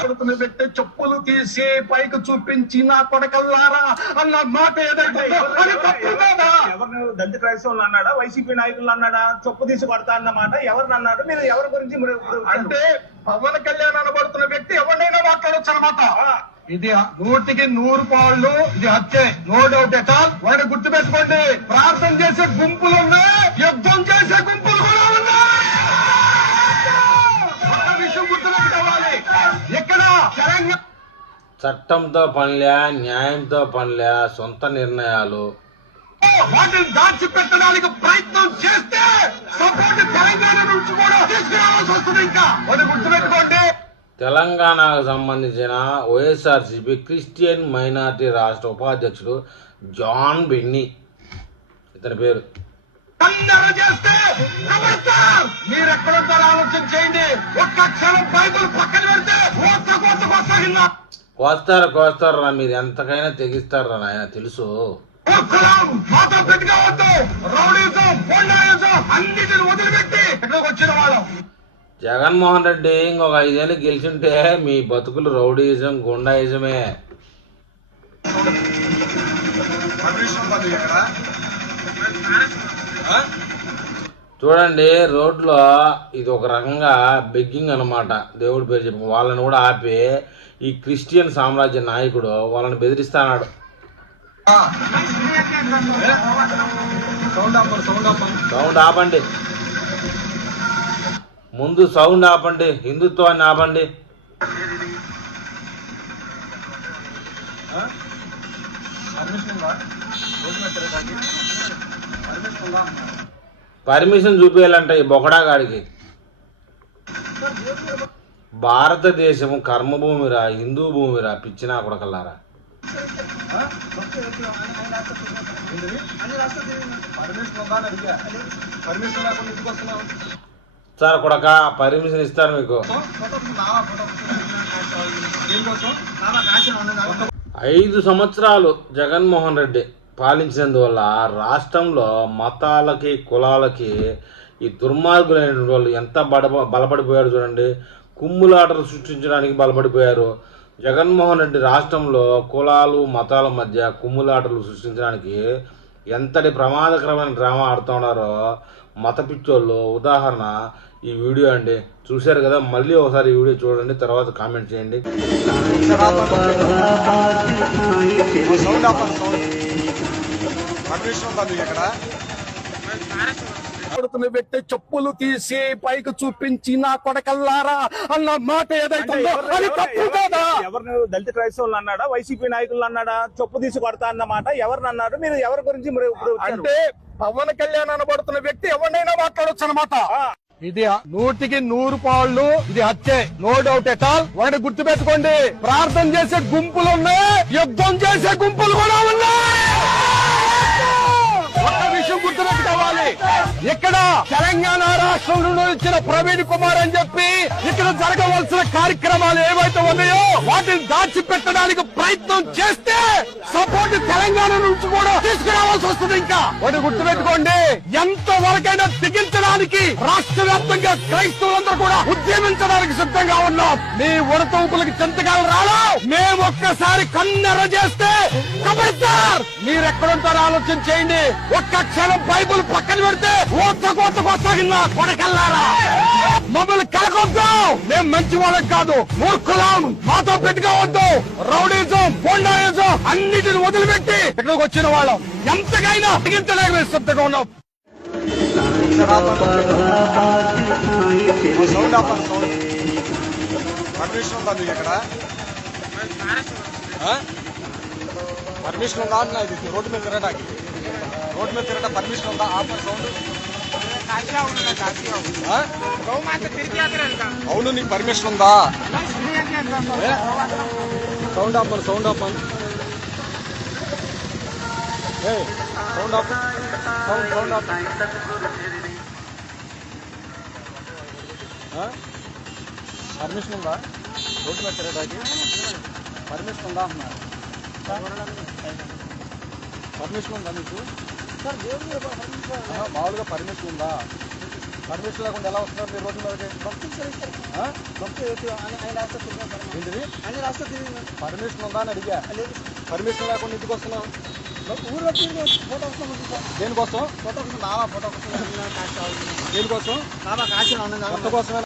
కొడుకుని పెట్టి చెప్పులు తీసి పైకి చూపించి నా కొడకల్లారా అన్న మాట ఏదైతే ఎవరిని దళిత క్రైస్తవులు అన్నాడా, వైసీపీ నాయకులు అన్నాడా, చెప్పు తీసి కొడతా అన్నమాట ఎవరిని అన్నాడు? మీరు ఎవరి గురించి అంటే పవన్ కళ్యాణ్ అనబడుతున్న వ్యక్తి ఎవరినైనా మాట్లాడొచ్చు అనమాట. ఇది 100% ఇది హత్యే, నో డౌట్ ఎట్ ఆల్. వాడిని గుర్తుపెట్టుకోండి, ప్రార్థన చేసే గుంపులు ఉన్నాయి, యుద్ధం చేసే గుంపులు కూడా ఉన్నాయి. ఒక విషయం గుర్తుపెట్టుకోవాలి, ఇక్కడ తెలంగాణ చట్టంతో పనిలే, న్యాయంతో పనిలే, సొంత నిర్ణయాలు వాటిని దాచిపెట్టడానికి ప్రయత్నం చేస్తే సపోర్ట్ తెలంగాణ నుంచి కూడా తీసుకురావాల్సి వస్తుంది. ఇంకా వాటిని గుర్తుపెట్టుకోండి. తెలంగాణకు సంబంధించిన వైఎస్ఆర్సీపీ క్రిస్టియన్ మైనార్టీ రాష్ట్ర ఉపాధ్యక్షుడు జాన్ బెన్నీ, ఇతని పేరు. చేస్తే మీరెక్కడుంటారో ఆలోచన చేయండి. ఒక్క క్షణం బైబుల్ పక్కన పెడితే కోస్తారు రా, మీరు ఎంతకైనా తెగిస్తారా నాయన, తెలుసు. అన్నిటిని వదిలిపెట్టి ఇక్కడికి వచ్చిన వాళ్ళం. జగన్మోహన్ రెడ్డి ఇంకొక 5 ఏళ్ళు గెలిచుంటే మీ బతుకులు రౌడీయిజం, గుండాయిజమే. చూడండి, రోడ్లో ఇది ఒక రకంగా బెగ్గింగ్ అనమాట. దేవుడి పేరు చెప్పి వాళ్ళని కూడా ఆపి ఈ క్రిస్టియన్ సామ్రాజ్య నాయకుడు వాళ్ళని బెదిరిస్తాడు. సౌండ్ ఆపండి, ముందు సౌండ్ ఆపండి, హిందుత్వాన్ని ఆపండి. పర్మిషన్ చూపించాలంట ఈ బొకడాగాడికి. భారతదేశం కర్మభూమిరా, హిందూ భూమిరా, పిచ్చినా కొడకల్లారా. సార్ కొడక పర్మిషన్ ఇస్తారు మీకు. 5 సంవత్సరాలు జగన్మోహన్ రెడ్డి పాలించినందువల్ల రాష్ట్రంలో మతాలకి, కులాలకి ఈ దుర్మార్గులైన వాళ్ళు ఎంత బలపడిపోయారు చూడండి. కుమ్ములాటలు సృష్టించడానికి బలపడిపోయారు. జగన్మోహన్ రెడ్డి రాష్ట్రంలో కులాలు, మతాల మధ్య కుమ్ములాటలు సృష్టించడానికి ఎంతటి ప్రమాదకరమైన డ్రామా ఆడుతూ ఉన్నారో మత పిచ్చోళ్ళు ఉదాహరణ ఈ వీడియో అండి. చూశారు కదా, మళ్ళీ ఒకసారి ఈ వీడియో చూడండి, తర్వాత కామెంట్ చేయండి. కొడుకుని పెట్టి చెప్పులు తీసి పైకి చూపించి నా కొడకల్లారా అన్న మాట ఏదైతే ఎవరిని దళిత క్రైస్తవులు అన్నాడా, వైసీపీ నాయకులు అన్నాడా, చెప్పు తీసి కొడతా అన్నమాట ఎవరిని అన్నాడు? మీరు ఎవరి గురించి అంటే పవన్ కళ్యాణ్ అనబడుతున్న వ్యక్తి ఎవరినైనా మాట్లాడొచ్చు అనమాట. ఇది 100% ఇది హత్యే, నో డౌట్ ఎట్ ఆల్. వాడిని గుర్తుపెట్టుకోండి, ప్రార్థన చేసే గుంపులు ఉన్నాయి, యుద్ధం చేసే గుంపులు కూడా ఉన్నాయి. ఒక విషయం గుర్తుపెట్టుకోవాలి, ఇక్కడ తెలంగాణ రాష్ట్రం నుండి వచ్చిన ప్రవీణ్ కుమార్ అని చెప్పి ఇక్కడ జరగవలసిన కార్యక్రమాలు ఏవైతే ఉన్నాయో వాటిని దాచిపెట్టడానికి ప్రయత్నం చేస్తే సపోర్ట్ తెలంగాణ నుంచి కూడా తీసుకురావాల్సి వస్తుంది. ఇంకా వాటిని గుర్తుపెట్టుకోండి, ఎంతవరకైనా తెగించడానికి రాష్ట్ర వ్యాప్తంగా క్రైస్తవులందరూ కూడా ఉద్యమించడానికి సిద్ధంగా ఉన్నాం. మీ ఉడతూపులకి చింతకాలు రావడం మేము ఒక్కసారి కన్నెర చేస్తే కబడ్దార్ మీరెక్కడుంటారో ఆలోచన చేయండి. ఒక్క క్షణం బైబుల్ పక్కన పెడితే కొడకల్లారా మమ్మల్ని కలకొద్దు. మేము మంచి వాళ్ళం కాదు, మూర్ఖులం. మాతో పెట్టుకోవద్దు. రౌడీజం, బొండాయిజం అన్నిటిని వదిలిపెట్టి ఇక్కడికి వచ్చిన వాళ్ళం ఎంతకైనా తగ్గించలేక మేము సిద్ధంగా ఉన్నాం. పర్మిషన్ ఉందా అన్న? ఇది రోడ్డు మీద తిరగడానికి, రోడ్డు మీద తిరగడం పర్మిషన్ ఉందా? ఆప సౌండ్. అవును, నీకు పర్మిషన్ ఉందా? సౌండ్ ఆపను, సౌండ్ ఆపను, సౌండ్ ఆపు, సౌండ్ ఆపు. పర్మిషన్ ఉందా రోడ్డు మీద తిరగడానికి? పర్మిషన్ ఉందా అన్నారు. పర్మిషన్ ఉందా మీకు? మామూలుగా పర్మిషన్ ఉందా? పర్మిషన్ లేకుండా ఎలా వస్తున్నారు మీరు రోడ్డు మీదకి? ఏంటిది? పర్మిషన్ ఉందా అని అడిగా. పర్మిషన్ లేకుండా ఇంటికి వస్తున్నావు? ఊర్లో ఫోటో వస్తాం. దేనికోసం? ఫోటో కోసం బాబా ఫోటో కోసం దేనికోసం? బాబా కాశీలో ఉన్నాను కొత్త కోసమే.